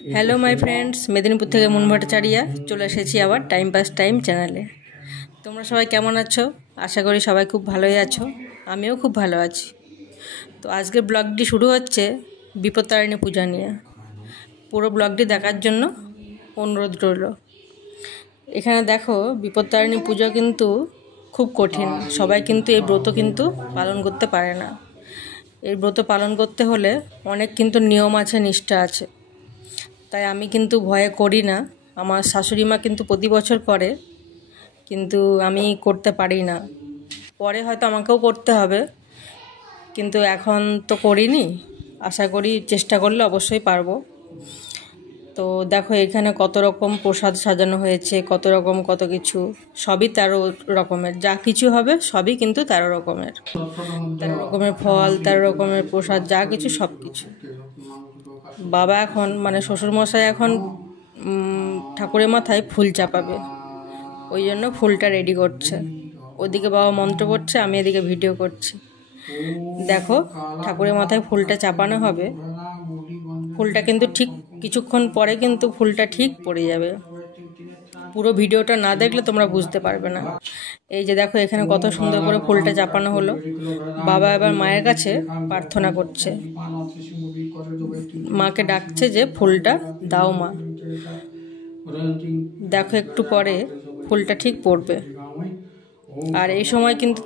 Hello my friends, Medinipur থেকে moon Bhattacharya চলে এসেছি আবার টাইম পাস টাইম চ্যানেলে। তোমরা সবাই কেমন আছো? আশা করি সবাই খুব ভালোই আছো, আমিও খুব ভালো আছি। তো আজকের ব্লগটি শুরু হচ্ছে বিপত্তারিণী পূজা নিয়ে। পুরো ব্লগটি দেখার জন্য অনুরোধ রইল। এখানে দেখো, বিপত্তারিণী পূজা কিন্তু খুব কঠিন। সবাই কিন্তু এই ব্রত কিন্তু পালন করতে পারে না। এই ব্রত পালন করতে হলে অনেক কিন্তু নিয়ম আছে, নিষ্ঠা আছে। তাই আমি কিন্তু ভয়ে করি না। আমার শাশুড়ি মা কিন্তু প্রতি বছর করে, কিন্তু আমি করতে পারি না। পরে হয়তো আমাকেও করতে হবে, কিন্তু এখন তো করিনি। আশা করি চেষ্টা করলে অবশ্যই পারবো। তো দেখো, এখানে কত রকম প্রসাদ সাজানো হয়েছে, কত রকম কত কিছু, সবই 13 রকমের। যা কিছু হবে সবই কিন্তু 13 রকমের। 13 রকমের ফল, 13 রকমের প্রসাদ, যা কিছু সব কিছু। বাবা এখন মানে শ্বশুরমশাই এখন ঠাকুরের মাথায় ফুল চাপাবে, ওই জন্য ফুলটা রেডি করছে। ওদিকে বাবা মন্ত্র পড়ছে, আমি এদিকে ভিডিও করছি। দেখো, ঠাকুরের মাথায় ফুলটা চাপানো হবে। ফুলটা কিন্তু ঠিক কিছুক্ষণ পরে কিন্তু ফুলটা ঠিক পড়ে যাবে। পুরো ভিডিওটা না দেখলে তোমরা বুঝতে পারবে না। এই যে দেখো, এখানে কত সুন্দর করে ফুলটা চাপানো হলো। বাবা এবার মায়ের কাছে প্রার্থনা করছে, মাকে ডাকছে যে ফুলটা দাও মা। দেখো, একটু পরে ফুলটা ঠিক পড়বে। আর এই সময় কিন্তু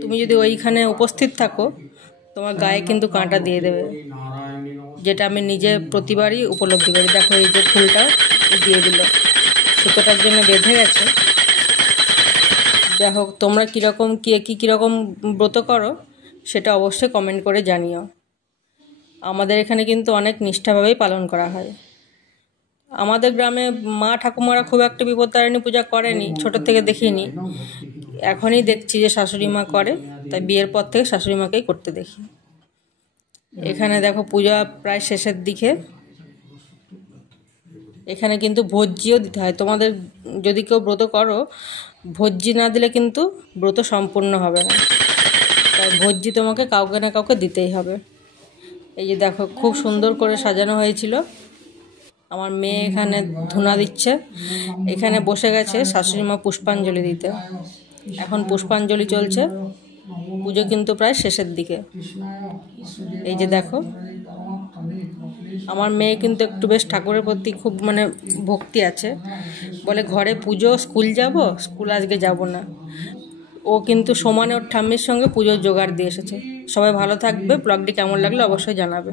তুমি যদি ওইখানে উপস্থিত থাকো, তোমার গায়ে কিন্তু কাঁটা দিয়ে দেবে, যেটা আমি নিজে প্রতিবারই উপলব্ধি করি। দেখো, এই যে ফুলটা দিয়ে দিল, সুতোটার জন্য বেঁধে গেছে। দেখো, তোমরা কীরকম কীরকম ব্রত করো সেটা অবশ্যই কমেন্ট করে জানিও। আমাদের এখানে কিন্তু অনেক নিষ্ঠাভাবেই পালন করা হয়। আমাদের গ্রামে মা ঠাকুমারা খুব একটা বিপত্তারিণী পূজা করেনি, ছোট থেকে দেখিনি। এখনই দেখছি যে শাশুড়ি মা করে, তাই বিয়ের পর থেকে শাশুড়ি মাকেই করতে দেখি। এখানে দেখো, পূজা প্রায় শেষের দিকে। এখানে কিন্তু ভোজ্যিও দিতে হয়। তোমাদের যদি কেউ ব্রত করো, ভোজ্যি না দিলে কিন্তু ব্রত সম্পূর্ণ হবে না। তাই ভোজ্যি তোমাকে কাউকে না কাউকে দিতেই হবে। এই যে দেখো, খুব সুন্দর করে সাজানো হয়েছিল। আমার মেয়ে এখানে ধুনা দিচ্ছে। এখানে বসে গেছে শাশুড়ি মা পুষ্পাঞ্জলি দিতে। এখন পুষ্পাঞ্জলি চলছে। পুজো কিন্তু প্রায় শেষের দিকে। এই যে দেখো, আমার মেয়ে কিন্তু একটু বেশ ঠাকুরের প্রতি খুব মানে ভক্তি আছে। বলে ঘরে পুজো, স্কুল যাব, স্কুল আজকে যাব না। ও কিন্তু সমানে ওর ঠাম্মির সঙ্গে পুজোর জোগাড় দিয়ে এসেছে। সবাই ভালো থাকবে। ব্লগটি কেমন লাগলো অবশ্যই জানাবে।